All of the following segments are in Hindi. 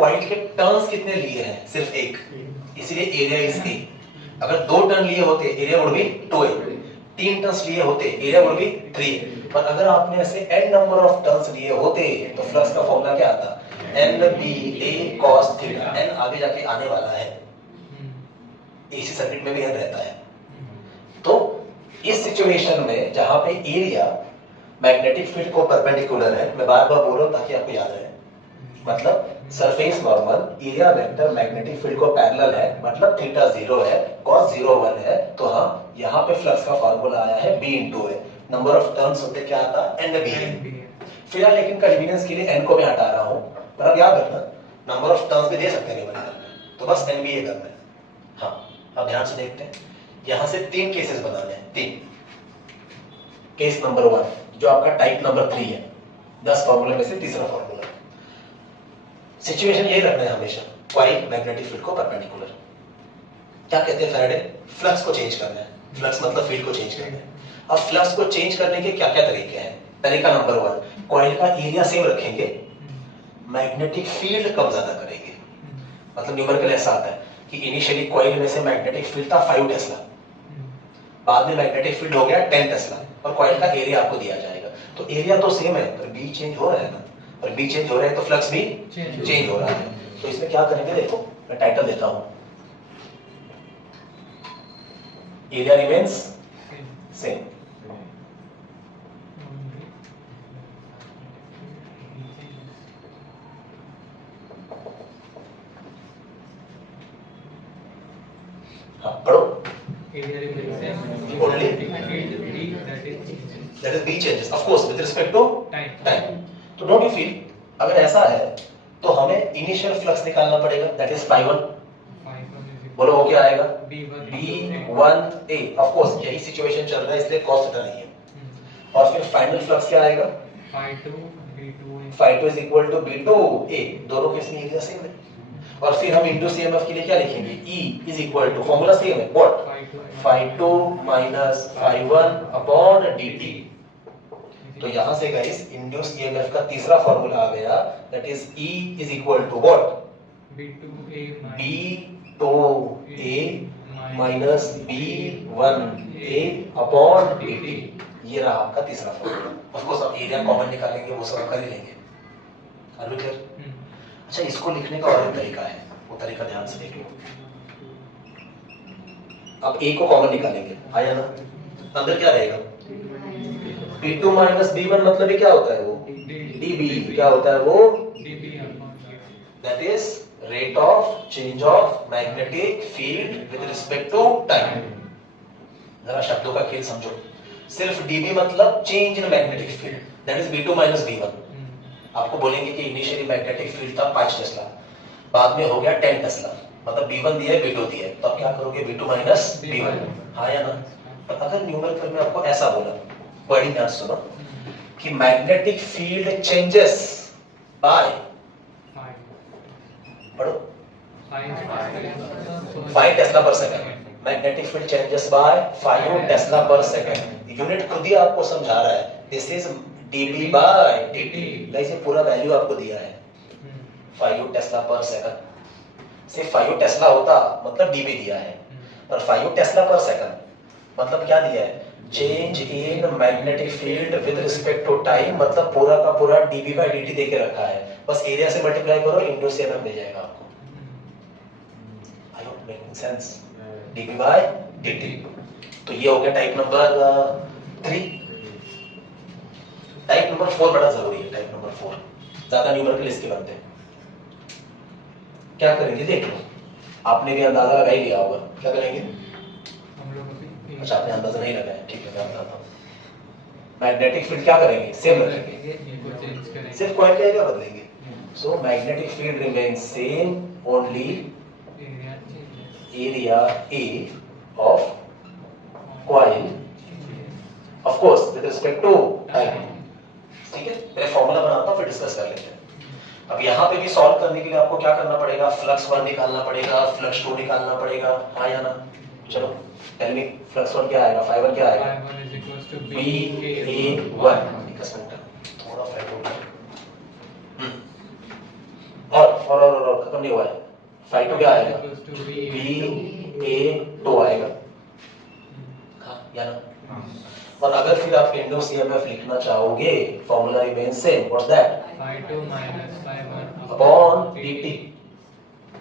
कॉइल के टर्न्स कितने लिए हैं? सिर्फ एक, इसलिए एरिया इज ए। अगर 2 टर्न लिए होते area would be 2a, 3 turns लिए होते एरिया वुड बी 3a। पर अगर आपने ऐसे n नंबर ऑफ टर्न्स लिए होते तो फ्लक्स का फॉर्मूला क्या आता? NBA cos theta. n आगे जाके आने वाला है, एसी सर्किट में भी n रहता है। तो इस सिचुएशन में जहां पे एरिया मैग्नेटिक फील्ड को परपेंडिकुलर है, मैं बार बार बोल रहा हूं ताकि आपको याद रहे, मतलब surface normal area vector magnetic field को पैरेलल है, मतलब थीटा 0 है, cos 0 1 है। तो हाँ, यहाँ पे फ्लक्स का फार्मूला आया है b into A. Number of turns होते क्या आता? NBA। फिलहाल लेकिन कन्वीनियंस के लिए n को मैं हटा रहा हूँ, पर अब याद रखना नंबर ऑफ टर्न्स भी दे सकते हैं न्यूमेरिकल में, तो बस NBA करना है। हाँ, अब ध्यान से देखते हैं, यहां से 3 केसेस बनाने हैं। 3 केस नंबर 1 जो आपका टाइप नंबर 3 है, 10 फार्मूले में से तीसरा फार्मूला। सिचुएशन यही रखना है हमेशा, कॉइल मैग्नेटिक फील्ड को परपेंडिकुलर। क्या कहते हैं फैराडे? फ्लक्स को चेंज करना है। फ्लक्स मतलब फील्ड को चेंज करना है। अब फ्लक्स को चेंज करने के क्या क्या तरीके हैं? तरीका नंबर 1, कॉइल का एरिया सेम रखेंगे, मैग्नेटिक फील्ड कम ज्यादा करेंगे। मतलब न्यूमेरिकल ऐसा आता है कि इनिशियली कॉइल में से मैग्नेटिक फील्ड था 5 टेस्ला, बाद में मैग्नेटिक फील्ड हो गया 10 टेस्ला, और कॉइल का एरिया आपको दिया जाएगा। तो एरिया तो सेम है, पर बी चेंज हो रहा है ना, और बी चेंज हो रहा है तो फ्लक्स भी चेंज हो रहा है। तो इसमें क्या करेंगे, देखो मैं टाइटल देता हूं, एरिया रिमेन्स सेम। हाँ पढ़ो। Only that is B changes, of course, with respect to time. तो don't you feel, अगर ऐसा है तो हमें इनिशियल फ्लक्स निकालना पड़ेगा, that is phi 1। बोलो वो क्या आएगा? B1A। of course यही सिचुएशन चल रहा है इसलिए cos थीटा नहीं है। और फिर फाइनल फ्लक्स क्या आएगा? phi 2 is equal to B2A। दोनों केस में एरिया सेम है। और फिर हम इंटू CMF के लिए क्या लिखेंगे? E is equal to, formula same है, what? phi 2 minus phi 1 upon dt। तो यहां से गाइस इंड्यूस EMF का तीसरा फॉर्मूला आ गया, that is E is equal to what? B2A minus B1A upon dt। ये रहा आपका तीसरा फॉर्मूला। ऑफ कोर्स आप एरिया कॉमन निकालेंगे, वो सब कर ही लेंगे। Are we clear? अच्छा, इसको लिखने का और एक तरीका है, वो तरीका ध्यान से देख लो। अब A को कॉमन निकालेंगे, आया ना? अंदर क्या रहेगा? B2 माइनस B1 मतलब क्या होता है? वो dB। क्या होता है वो? That is rate of change of magnetic field with respect to time. जरा शब्दों का खेल समझो। सिर्फ dB मतलब change in magnetic field, that is B2 minus B1। आपको बोलेंगे कि इनिशियली मैग्नेटिक फील्ड था 5 टेस्ला, बाद में हो गया 10 टेस्ला, मतलब B1 दिया है, B2 दिया है, तो आप क्या करोगे? B2 minus B1। हाँ या ना? पर अगर न्यूमेरिकल में आपको ऐसा बोला, बड़ी ध्यान सुनो, कि मैग्नेटिक फील्ड चेंजेस बाय, पढ़ो, 5 टेस्ला पर second. Magnetic field changes by 5 Tesla पर सेकंड। यूनिट खुद ही आपको समझा रहा है, this is dB by dt। Guys ये पूरा वैल्यू आपको दिया है 5 टेस्ला पर सेकंड। सिर्फ 5 टेस्ला होता मतलब dB दिया है, पर 5 टेस्ला पर सेकंड मतलब क्या दिया है? Change in magnetic field with respect to time, मतलब पूरा का पूरा dB by dt देके रखा है। बस एरिया से मल्टीप्लाई करो, इंटू CMF मिल जाएगा आपको। I hope making sense? dB by dt। तो ये हो गया टाइप नंबर 3। टाइप नंबर 4 बड़ा जरूरी है। टाइप नंबर 4 ज्यादा न्यूमेरिकल इसके बनते हैं। क्या करेंगे देख लो, आपने भी अंदाजा लगा ही लिया होगा। क्या करेंगे? अच्छा, आपने अंदाजा नहीं लगाया, ठीक है, मैं बताता हूँ। मैग्नेटिक फील्ड क्या करेंगे? सेम रखेंगे, सिर्फ कॉइल का एरिया बदलेंगे। So magnetic field remains same, only area A of coil, of course with respect to time. ठीक है, मैं फॉर्मूला बनाता हूं, फिर डिस्कस कर लेते हैं। अब यहाँ पे भी सॉल्व करने के लिए आपको क्या करना पड़ेगा? फ्लक्स 1 निकालना पड़ेगा, फ्लक्स 2 निकालना पड़ेगा। हाँ या ना? चलो टेल मी, फ्लक्स 1 क्या आएगा? phi 1 क्या आएगा? BA1। थोड़ा फाइट हो गया। और नहीं हुआ है, फाई टू क्या आएगा, BA2 आएगा, हाँ या ना? और अगर फिर आप इंडो CMF लिखना चाहोगे, formula remain same, what's that, phi2 minus phi1 upon dt,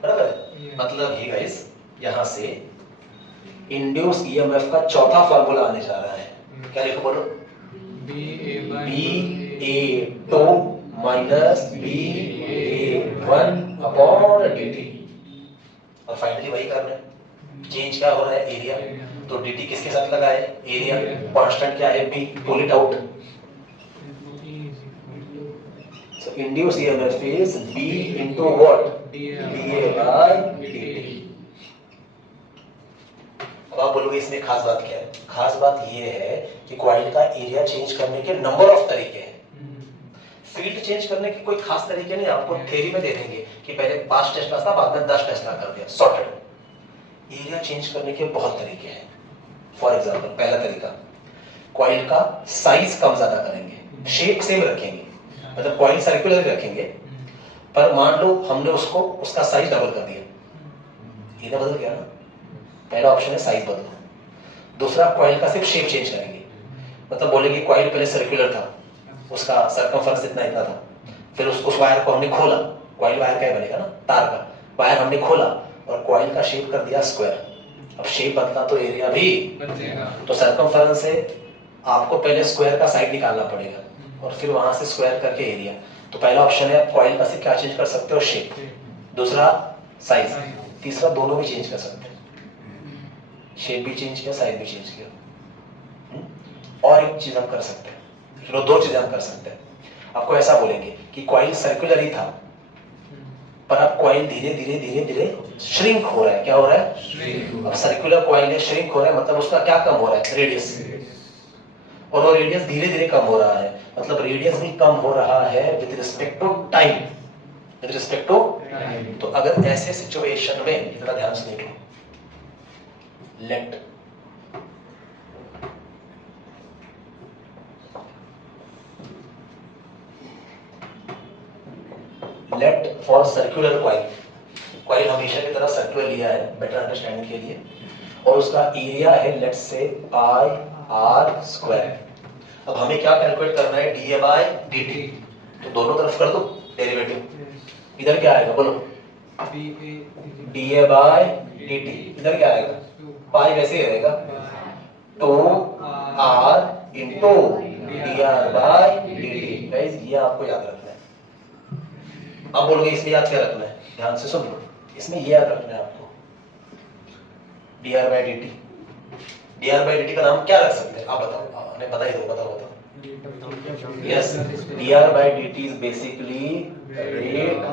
बराबर है? मतलब ये गाइस यहाँ से इंड्यूस EMF का चौथा फॉर्मूला आने जा रहा है, क्या लिखो बोलो, BA2 minus BA1 upon dt, और फाइनली वही करना है, चेंज क्या हो रहा है, एरिया, तो dt किसके साथ लगा है, एरिया, कांस्टेंट क्या है, B, pull it out, so induced EMF is B into what, dA by dt। अब आप बोलोगे इसमें खास बात क्या है, खास बात ये है कि कॉइल का एरिया चेंज करने के नंबर ऑफ तरीके हैं, फील्ड चेंज करने के कोई खास तरीके नहीं, आपको थ्योरी में दे देंगे कि पहले 5 टेस्ला था, बाद में 10 टेस्ला कर दिया, सॉर्टेड। एरिया चेंज करने के बहुत तरीके हैं। फॉर एग्जांपल पहला तरीका, कॉइल का साइज कम ज्यादा करेंगे, शेप सेम रखेंगे, मतलब कॉइल सर्कुलर रखेंगे, पर मान लो हमने उसका साइज डबल कर दिया, एरिया बदल गया ना। पहला ऑप्शन है साइज बदलो। दूसरा, कॉइल का सिर्फ शेप चेंज करेंगे, मतलब बोलेंगे कॉइल पहले सर्कुलर था, उसका सरकमफेरेंस इतना था, फिर उस वायर को हमने खोला, कॉइल वायर क्या बनेगा ना, तार का वायर हमने खोला और कॉइल का शेप कर दिया स्क्वायर। अब शेप बदला तो एरिया भी बदलेगा, तो सरकमफेरेंस से आपको पहले स्क्वायर का साइड निकालना पड़ेगा और फिर वहां से स्क्वायर करके एरिया। तो पहला ऑप्शन है कॉइल का सिर्फ क्या चेंज कर सकते हो, शेप, दूसरा साइज, तीसरा दोनों भी चेंज कर सकते हैं, शेप भी चेंज किया, साइज भी चेंज किया। और एक चीज हम कर सकते हैं, चलो 2 चीजें हम कर सकते हैं। आपको ऐसा बोलेंगे कि कॉइल सर्कुलर ही था, पर अब कॉइल धीरे धीरे धीरे धीरे श्रिंक हो रहा है, क्या हो रहा है, अब सर्कुलर कॉइल है, श्रिंक हो रहा है, मतलब उसका क्या कम हो रहा है, रेडियस, और वो रेडियस धीरे धीरे कम हो रहा है, मतलब रेडियस भी कम हो रहा है with respect to time, with respect to. तो अगर ऐसे सिचुएशन में जरा ध्यान से देखो, let for circular coil, coil हमेशा की तरह सर्कुलर लिया है बेटर अंडरस्टैंडिंग के लिए, और उसका एरिया है let's say pi are square. अब हमें क्या कैलकुलेट करना है, dA by dt, तो दोनों तरफ कर दो डेरिवेटिव, इधर क्या आएगा बोलो, dA by dt, इधर क्या आएगा, पाई वैसे ही रहेगा, 2r into dr by dt। Guys ये आपको याद रखना है। अब बोलोगे इसमें याद क्या रखना है, ध्यान से सुन लो, इसमें ये याद रखना है आपको, dr by dt, dr by dt का नाम क्या रख सकते हैं, आप बताओ, आपने बता ही दो, बताओ। Yes, dr by dt is basically rate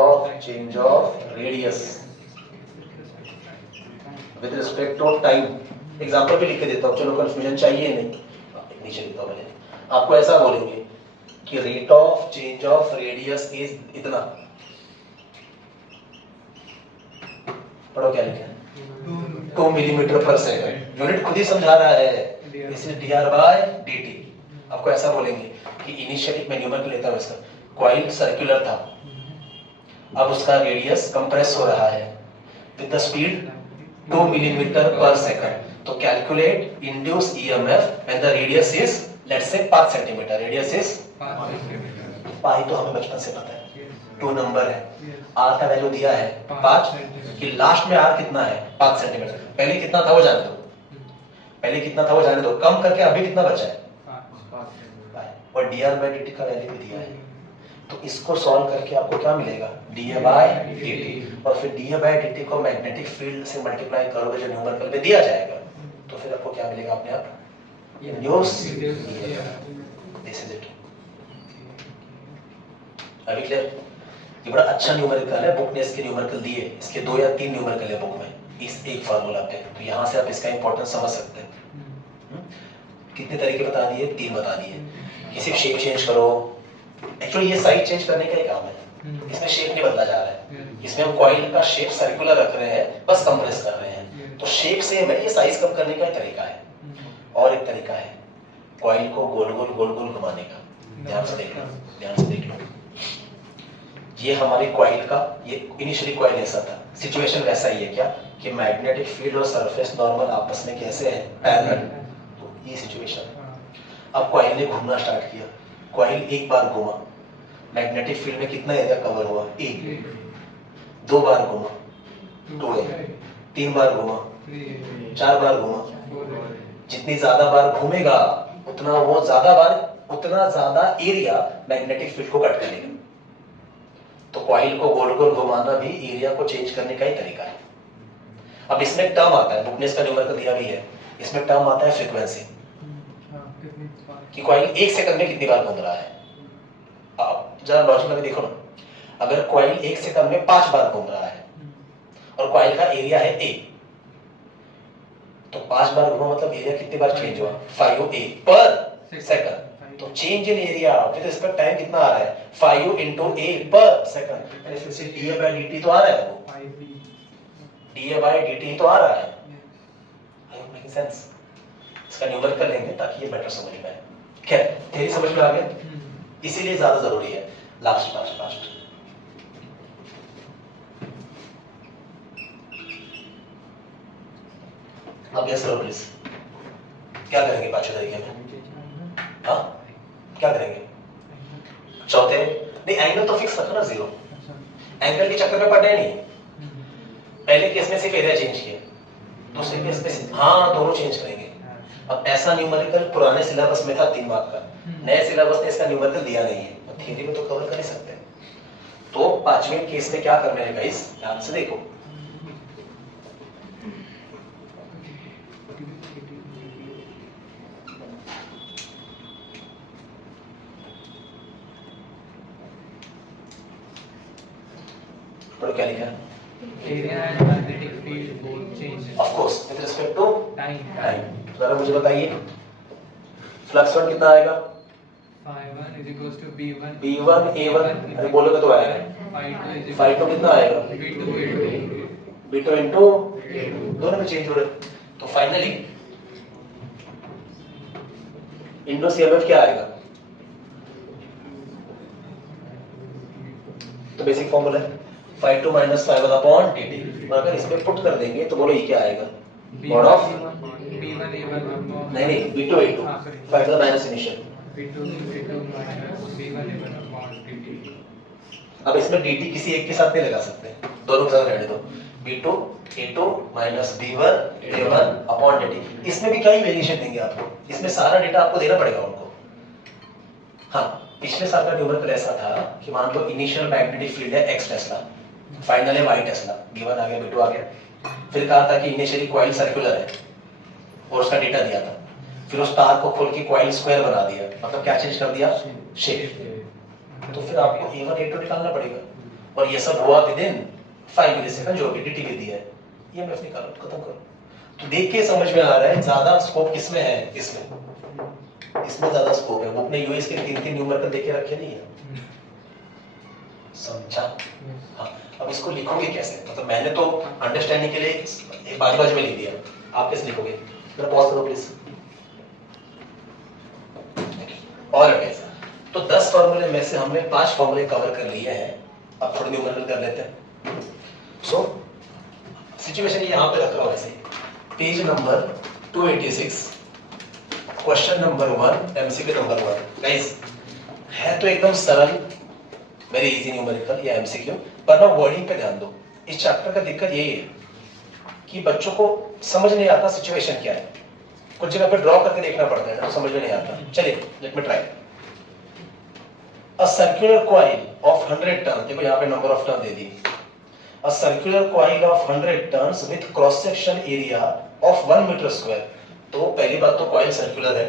of change of radius with respect to time। Example भी लिख के देता हूँ, चलो कंफ्यूजन चाहिए नहीं, नीचे लिखता हूँ मैंने। आपको ऐसा बोलेंगे कि rate of change of radius is इतना, पढ़ो क्या लिखा है, 2 मिलीमीटर पर सेकंड, यूनिट खुद ही समझा रहा है, इसलिए dr by dt। आपको ऐसा बोलेंगे कि इनिशियली मैं न्यूमेरिकल लेता हूं इसका, कॉइल सर्कुलर था, अब उसका रेडियस कंप्रेस हो रहा है with the speed 2 millimetre per second, तो calculate induced EMF when the radius is let's say 5 centimetre, radius is 5 centimetre. Pi तो हमें बचपन से पता है, 2 नंबर है, r का वैल्यू दिया है 5, कि लास्ट में r कितना है 5 सेंटीमीटर, पहले कितना था वो जाने दो, पहले कितना था वो जाने दो, कम करके अभी कितना बचा है 5, और dr by dt का वैल्यू भी दिया है, तो इसको सॉल्व करके आपको क्या मिलेगा, dA by dt, और फिर dA by dt को मैग्नेटिक फील्ड से मल्टीप्लाई करोगे जो न्यूमेरिकल में दिया जाएगा, तो फिर आपको क्या मिलेगा अपने आप, दिस इज इट। अभी क्लियर? ये बड़ा अच्छा न्यूमेरिकल है, बुक ने इसके न्यूमेरिकल दिए, इसके 2 या 3 न्यूमेरिकल है बुक में इस एक फार्मूला पे, तो यहाँ से आप इसका इंपॉर्टेंस समझ सकते हैं। कितने तरीके बता दिए, 3 बता दिए, कि सिर्फ शेप चेंज करो, एक्चुअली ये साइज चेंज करने का ही काम है, इसमें शेप नहीं बदला जा रहा है, इसमें हम कॉइल का शेप सर्कुलर रख रहे हैं, बस कंप्रेस कर रहे हैं, तो शेप सेम है, ये साइज कम करने का ही तरीका है। और एक तरीका है कॉइल को गोल गोल घुमाने का, ध्यान से देख लो, ध्यान से देख लो। ये हमारी कॉइल का, ये इनिशियली कॉइल ऐसा था, सिचुएशन वैसा ही है क्या कि मैग्नेटिक फील्ड और सरफेस नॉर्मल आपस में कैसे हैं, पैरेलल। तो ये सिचुएशन है। अब कॉइल ने घूमना स्टार्ट किया, कॉइल एक बार घूमा, मैग्नेटिक फील्ड में कितना एरिया कवर हुआ, 1। 2 बार घूमा, 2 है। 3 बार घूमा, 4 बार घूमा। जितनी ज्यादा बार घूमेगा उतना ज्यादा एरिया मैग्नेटिक फील्ड को कट करेगा। तो कॉइल को गोल गोल घुमाना भी एरिया को चेंज करने का ही तरीका है। अब इसमें टर्म आता है, बुकनेस का न्यूमेरिकल दिया भी है, इसमें टर्म आता है फ्रीक्वेंसी, कि कॉइल 1 सेकंड में कितनी बार घूम रहा है। आप जरा लॉजिक में देखो ना, अगर कॉइल 1 सेकंड में 5 बार घूम रहा है और कॉइल का एरिया है A, तो 5 बार घूमा मतलब एरिया कितनी बार चेंज हुआ, 5A पर सेकंड। तो change in area with respect time कितना आ रहा है, 5 into A पर सेकंड। फिर से dA by dt तो आ रहा है, वो dA by dt तो आ रहा है। I hope making sense. इसका न्यूमेरिकल लेंगे ताकि ये बेटर समझ में आए। खैर थ्योरी समझ में आ गया, इसीलिए ज्यादा जरूरी है। लास्ट अब यस करो प्लीज। क्या करेंगे पांचवें तरीके में? हाँ क्या करेंगे? चौथे नहीं, एंगल तो फिक्स रखो ना 0, एंगल के चक्कर में पड़े नहीं। पहले केस में सिर्फ एरिया चेंज किया, दूसरे केस में हाँ दोनों चेंज करेंगे। अब ऐसा न्यूमेरिकल पुराने सिलेबस में था 3 मार्क का, नए सिलेबस ने इसका न्यूमेरिकल दिया नहीं है, तो थ्योरी में तो कवर कर ही सकते हैं। तो पांचवें केस में क्या करना है गाइस, ध्यान से देखो। तो क्या लिखा है? Area and magnetic field both change. Of course, with respect to Time. time. जरा मुझे बताइए, फ्लक्स 1 कितना आएगा? Phi1 is equals to B1. B1 A1, अरे बोलोगे तो आएगा। Phi2 कितना आएगा? B2 A2. B2 into दोनों में चेंज हो रहे। तो फाइनली इंडो CMF क्या आएगा? तो बेसिक फॉर्मूला है phi2 minus phi1 upon dt। और अगर इसमें पुट कर देंगे तो बोलो ये क्या आएगा, mod of B1 A1 upon नहीं B2 A2, final minus initial. B2 A2 minus B1 A1 upon dt. अब इसमें dt किसी एक के साथ नहीं लगा सकते, दोनों के साथ रहने दो। B2 A2 minus B1 A1 upon dt। इसमें भी क्या ही वेरिएशन देंगे आपको, इसमें सारा डेटा आपको देना पड़ेगा उनको। हाँ पिछले साल का न्यूमेरिकल ऐसा था कि मान लो इनिशियल मैग्नेटिक फील्ड है x टेस्ला, फाइनल है y टेस्ला, B1 आ गया B2 आ गया। फिर कहा था कि इनिशियली कॉइल सर्कुलर है और उसका डेटा दिया था, फिर उस तार को खोल के कॉइल स्क्वायर बना दिया, मतलब क्या चेंज कर दिया, शेप। तो फिर आपको A1 A2 निकालना पड़ेगा, और ये सब हुआ विद इन 5 मिलीसेकंड, जो भी dt भी दिया है। ये मैं निकालो, खत्म करो। तो देख के समझ में आ रहा है ज्यादा स्कोप किसमें है, इसमें ज्यादा स्कोप है। बुक ने यूएस के 3 न्यूमेरिकल देके रखे नहीं है, समझा? हाँ अब इसको लिखोगे कैसे, मतलब मैंने तो अंडरस्टैंडिंग के लिए बाजू में लिख दिया, आप कैसे लिखोगे? जरा पॉज करो प्लीज। और तो 10 फॉर्मूले में से हमने 5 फॉर्मूले कवर कर लिए हैं, अब थोड़ी न्यूमेरिकल कर लेते हैं। सो सिचुएशन यहां पे रख रहा हूं ऐसे, page number 286, question number 1, MCQ number 1। Guys है तो एकदम सरल, वेरी इजी न्यूमेरिकल या एमसीक्यू, पर ना वर्डिंग पे ध्यान दो। इस चैप्टर का दिक्कत यही है कि बच्चों को समझ नहीं आता सिचुएशन क्या है, कुछ जगह पे ड्रॉ करके देखना पड़ता है, तो समझ में नहीं आता। चलिए let me try. A circular coil of 100 turn, देखो यहाँ पे नंबर ऑफ टर्न दे दी। A circular coil of 100 turns with cross section area of 1 metre square. तो पहली बात तो कॉइल सर्कुलर है,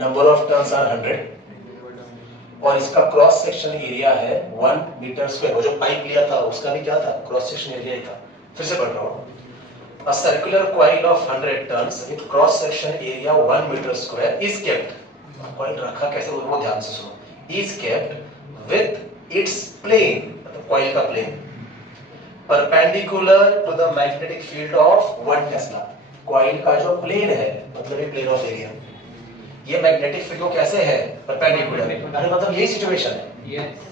नंबर ऑफ टर्न्स आर 100, और इसका क्रॉस सेक्शन एरिया है 1 मीटर स्क्वायर। वो जो पाइप लिया था उसका भी क्या था, क्रॉस सेक्शन एरिया ही था। फिर से पढ़ रहा हूं, a circular coil of 100 turns with cross section area 1 metre square is kept. Coil रखा कैसे वो ध्यान से सुनो, is kept with its plane, मतलब कॉइल का plane, perpendicular to the magnetic field of 1 tesla. Coil का जो प्लेन है मतलब ये प्लेन ऑफ एरिया, ये मैग्नेटिक फील्ड को कैसे है, परपेंडिकुलर। अरे मतलब यही सिचुएशन है, Yes.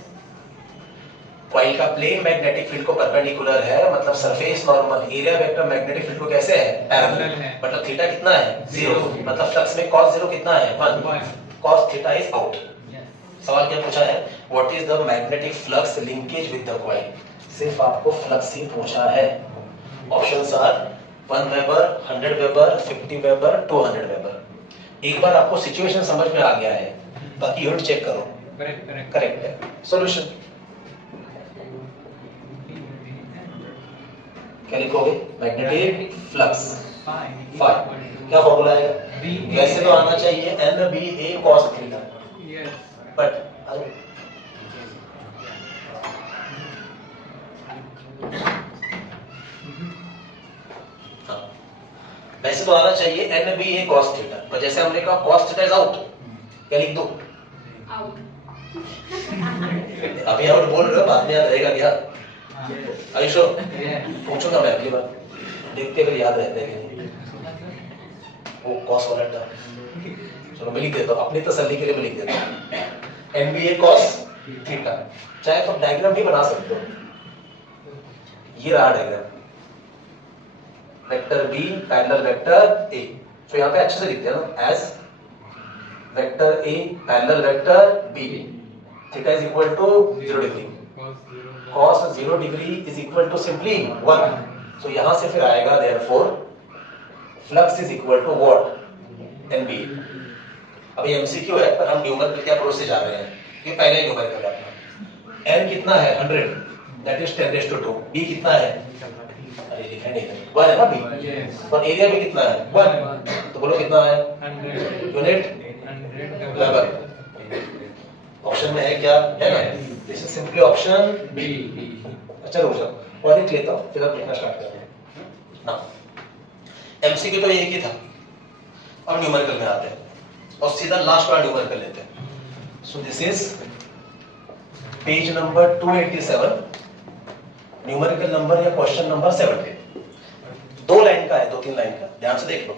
कॉइल का प्लेन मैग्नेटिक फील्ड को परपेंडिकुलर है, मतलब surface normal. Area vector magnetic field को कैसे है? पैरेलल है। मतलब थीटा कितना है? 0। मतलब फ्लक्स में cos 0 कितना है? 1। cos theta is out. सवाल क्या पूछा है? What is the magnetic flux linkage with the coil? सिर्फ आपको फ्लक्स ही पूछा है। Options are 1 weber, 100 weber, 50 weber, 200 weber. एक बार आपको सिचुएशन समझ में आ गया है, बाकी यूनिट चेक करो। करेक्ट है। सॉल्यूशन क्या लिखोगे? मैग्नेटिक फ्लक्स फाई क्या फॉर्मूला है? वैसे तो आना चाहिए NBA cos थीटा, बट वैसे तो आना चाहिए NBA cos थीटा, पर जैसे हमने कहा cos थीटा इज आउट, क्या लिख दो? आउट। अभी आउट बोल रहे हो, बाद में याद रहेगा क्या? आयुषो पूछूंगा मैं अगली बार, देखते हुए याद रहते हैं वो cos वाला टर्म। चलो मैं लिख देता हूँ, अपनी तसल्ली के लिए मैं लिख देता हूँ NBA cos थीटा। चाहे तो डायग्राम भी बना सकते हो, ये रहा diagram, vector B parallel vector A। तो यहाँ पे अच्छे से लिखते हैं ना, as vector A parallel vector B, theta is equal to 0 degree, cos 0 degree is equal to simply 1। तो यहां से फिर आएगा therefore flux is equal to what? NBA। अभी MCQ है, पर हम न्यूमेरिकल के अप्रोच से जा रहे हैं, ये पहले न्यूमेरिकल है अपना। n कितना है? 100, दैट इज 10⁻²। B कितना है? अरे लिखा नहीं है, 1 है ना B। और एरिया भी कितना है? 1। तो बोलो कितना है? 100 यूनिट वेबर। ऑप्शन में है क्या? है ना? This is simply option B. अच्छा रुक जाओ और एक लेता हूं, फिर अब लिखना स्टार्ट करते हैं ना। एमसीक्यू तो एक ही था, अब न्यूमेरिकल में आते हैं और सीधा लास्ट वाला न्यूमेरिकल लेते हैं। So this is page number 287, numerical number या क्वेश्चन नंबर 70। 2 लाइन का है, 2-3 लाइन का, ध्यान से देख लो।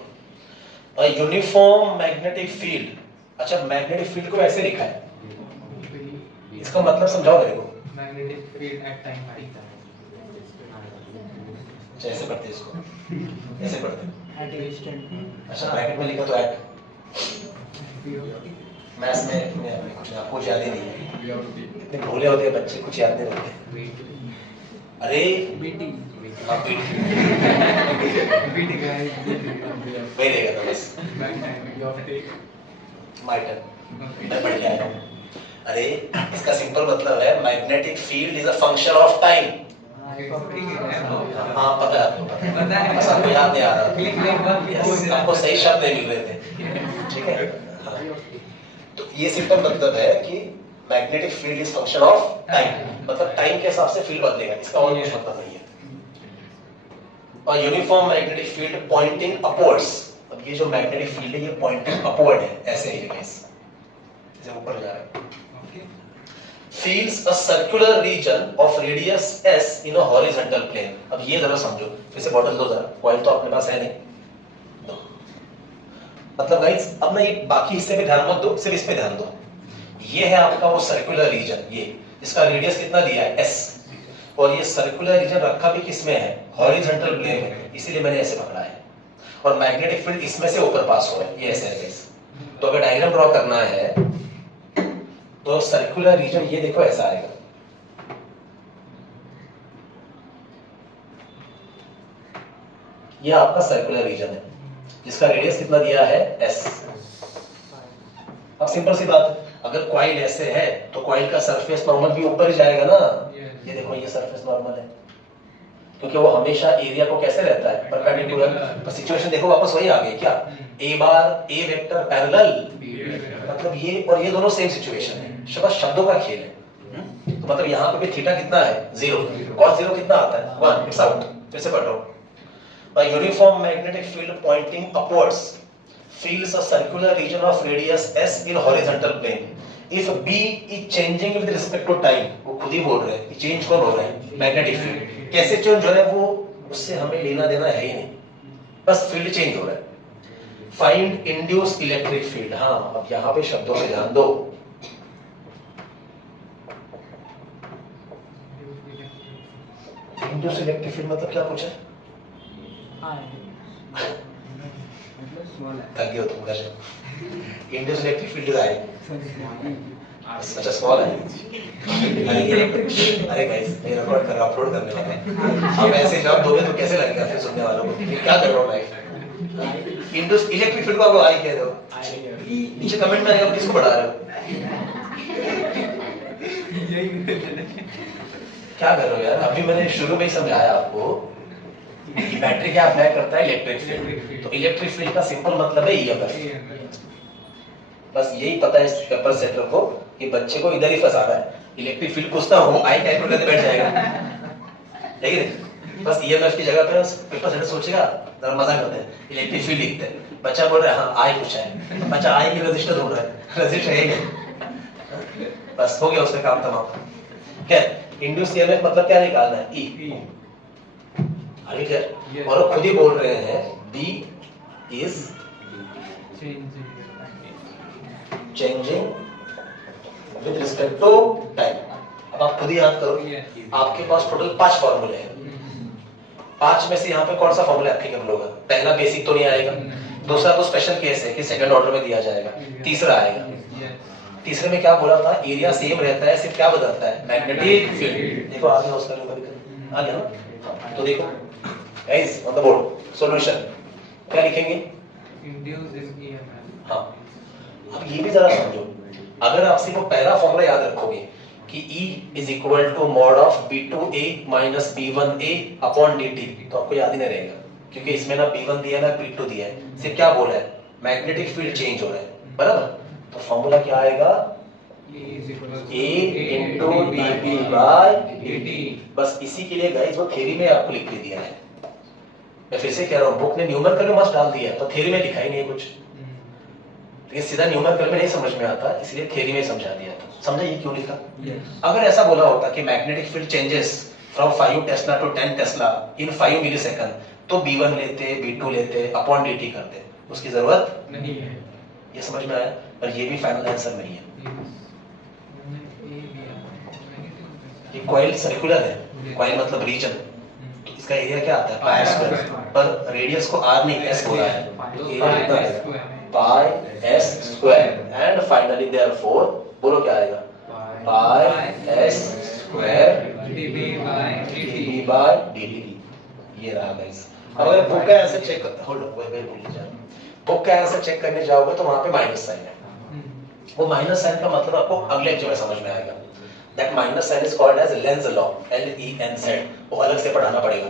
A uniform magnetic field. अच्छा, मैग्नेटिक फील्ड को ऐसे लिखा है, इसका मतलब समझाओ मेरे को। Magnetic field at time t। ऐसे पढ़ते इसको, ऐसे पढ़ते। At instant. अच्छा, ब्रैकेट में लिखा तो एट। मैथ्स में कुछ आपको याद ही नहीं है, इतने भोले होते हैं बच्चे, कुछ याद नहीं रहते। अरे बीटी, हाँ बीटी का है, वही रहेगा तो बस। माय टर्न, मैं पढ़ के आया हूँ। अरे इसका सिंपल मतलब है magnetic field is a function of time. हाँ पता है आपको, पता है, बस आपको याद नहीं आ रहा, आपको सही शब्द नहीं मिल रहे थे, ठीक है। हाँ। तो ये सिंपल मतलब है कि magnetic field is function of time, मतलब टाइम के हिसाब से फील्ड बदलेगा, इसका और कुछ मतलब नहीं है। और uniform magnetic field pointing upwards. अब ये जो मैग्नेटिक फील्ड है ये पॉइंटिंग अपवर्ड है, ऐसे ही है, जैसे ऊपर जा रहा है। Feels a circular region of radius s in a horizontal plane। अब ये जरा समझो, फिर से बॉटल दो जरा, कॉइल तो अपने पास है नहीं, दो। मतलब गाइस अब ना ये बाकी हिस्से पे ध्यान मत दो, सिर्फ इस पे ध्यान दो। ये है आपका वो सर्कुलर रीजन, ये इसका रेडियस कितना दिया है? s, और ये सर्कुलर रीजन रखा भी किसमें है? हॉरिजॉन्टल प्लेन में, इसीलिए मैंने ऐसे पकड़ा है। और मैग्नेटिक फील्ड इसमें से ऊपर पास हो रहा है, ये ऐसे है गाइस। तो अगर डायग्राम ड्रॉ करना है तो सर्कुलर रीजन ये देखो ऐसा आएगा, ये आपका सर्कुलर रीजन है जिसका रेडियस कितना दिया है? s। अब सिंपल सी बात है, अगर कॉइल ऐसे है तो कॉइल का सरफेस नॉर्मल भी ऊपर ही जाएगा ना। ये देखो ये सरफेस नॉर्मल है, क्योंकि वो हमेशा एरिया को कैसे रहता है? परपेंडिकुलर। तो सिचुएशन देखो वापस वही आ गई क्या? a bar a vector parallel, मतलब ये और ये दोनों सेम सिचुएशन है, बस शब्दों का खेल है। तो मतलब यहाँ पे भी थीटा कितना है? 0। cos 0 कितना आता है? 1। It's out. फिर से पढ़ो। A uniform magnetic field pointing upwards fills a circular region of radius s in horizontal plane. If B is changing with respect to time, वो खुद ही बोल रहे हैं कि चेंज कौन हो रहा है? Magnetic field. कैसे चेंज हो रहा है वो उससे हमें लेना देना है ही नहीं, बस फील्ड चेंज हो रहा है। Find induce electric field. हाँ अब यहाँ पे शब्दों पे ध्यान दो। इंड्यूस इलेक्ट्रिक फील्ड मतलब क्या पूछा? थक गए हो तुम घर? Induce electric field is I. अच्छा स्मॉल है। अरे गाइस मैं रिकॉर्ड कर अपलोड करने वाला है। अब ऐसे जवाब दोगे तो कैसे लगेगा फिर सुनने वालों को कि क्या कर रहा हूँ लाइफ। इंड्यूस इलेक्ट्रिक फील्ड को आप आई कह रहे हो, नीचे कमेंट में आप किसको बढ़ा रहे हो? क्या कर रहे हो यार? अभी मैंने शुरू में ही समझाया आपको कि बैटरी क्या अप्लाई करता है? Electric field. तो इलेक्ट्रिक फील्ड का सिंपल मतलब है ईएमएफ। बस यही पता है इस पेपर सेटर को कि बच्चे को इधर ही फंसाना है। इलेक्ट्रिक फील्ड पूछता हूँ आई कैलकुलेट करके बैठ जाएगा, ठीक है? बस ईएमएफ की जगह पे पेपर सेटर सोचेगा जरा मजा करते हैं इलेक्ट्रिक फील्ड लिखते हैं, बच्चा बोल रहा है हाँ आई पूछा है, बच्चा आई की रजिस्टर ढूंढ रहा है, रजिस्टर है बस हो गया उसका काम तमाम। क्या इंड्यूस ईएमएफ मतलब क्या निकालना है? ई। अरे क्या और खुद ही बोल रहे हैं B is changing with respect to time. अब आप खुद ही याद करो, आपके पास टोटल 5 फॉर्मूले हैं, 5 में से यहाँ पे कौन सा फॉर्मूला एप्लीकेबल होगा? पहला बेसिक तो नहीं आएगा, दूसरा तो स्पेशल केस है कि सेकंड ऑर्डर में दिया जाएगा, तीसरा आएगा। तीसरे में क्या बोला था? एरिया सेम रहता है, सिर्फ क्या बदलता है? Magnetic field. देखो आ गया उसका न्यूमेरिकल आ गया ना? तो देखो guys on the board solution क्या लिखेंगे? Induce in EMF. हाँ अब ये भी जरा समझो, अगर आप सिर्फ पहला फॉर्मूला याद रखोगे कि E is equal to mod of B2A minus B1A upon dt, तो आपको याद ही नहीं रहेगा क्योंकि इसमें ना B1 दिया ना B2 दिया है, सिर्फ क्या बोला है? मैग्नेटिक फील्ड चेंज हो रहा है, बराबर? तो फॉर्मूला क्या आएगा? A into dB by dt। बस इसी के लिए गाइस वो थ्योरी में आपको लिख के दिया है। मैं फिर से कह रहा हूँ, बुक ने न्यूमेरिकल में मस्त डाल दिया है, तो थ्योरी में लिखा ही नहीं कुछ। ये सीधा न्यूमेरिकल में नहीं समझ में आता, इसलिए थ्योरी में समझा दिया था। समझा ये क्यों लिखा? अगर ऐसा बोला होता कि magnetic field changes from 5 tesla to 10 tesla in 5 millisecond, तो B1 लेते, B2 लेते, अपॉन dt करते, उसकी जरूरत नहीं है। ये समझ में आया? पर ये भी फाइनल आंसर नहीं है। ये कॉइल सर्कुलर है, कॉइल मतलब रीजन, तो इसका एरिया क्या आता है? पाई स्क्वायर, पर रेडियस को r नहीं s बोला है, तो एरिया कितना है? पाई s square. And finally therefore बोलो क्या आएगा? पाई s square dB by dt। ये रहा गाइस। अब अगर बुक का आंसर चेक करते होल्ड वही भूल लीजिए, बुक का आंसर चेक करने जाओगे तो वहां पे माइनस साइन है। वो माइनस साइन का मतलब आपको अगले लेक्चर में समझ में आएगा। That minus sign is called as Lenz law, LENZ, वो अलग से पढ़ाना पड़ेगा,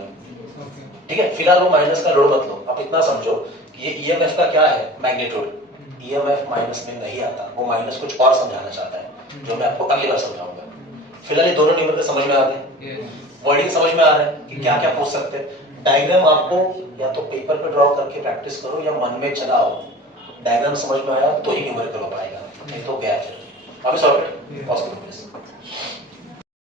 ठीक है? फिलहाल वो माइनस का लोड मत लो, आप इतना समझो कि ये ईएमएफ का क्या है? मैग्नीट्यूड। ईएमएफ माइनस में नहीं आता, वो माइनस कुछ और समझाना चाहता है जो मैं आपको अगली बार समझाऊंगा। फिलहाल ये दोनों न्यूमेरिकल समझ में आ गए, वर्डिंग समझ में आ रहा है कि क्या क्या पूछ सकते हैं। डायग्राम आपको या तो पेपर पे ड्रॉ करके प्रैक्टिस करो या मन में चलाओ, डायग्राम समझ में आया तो ही न्यूमेरिकल हो पाएगा, नहीं तो गया फिर। अभी सॉल्व पॉसिबल।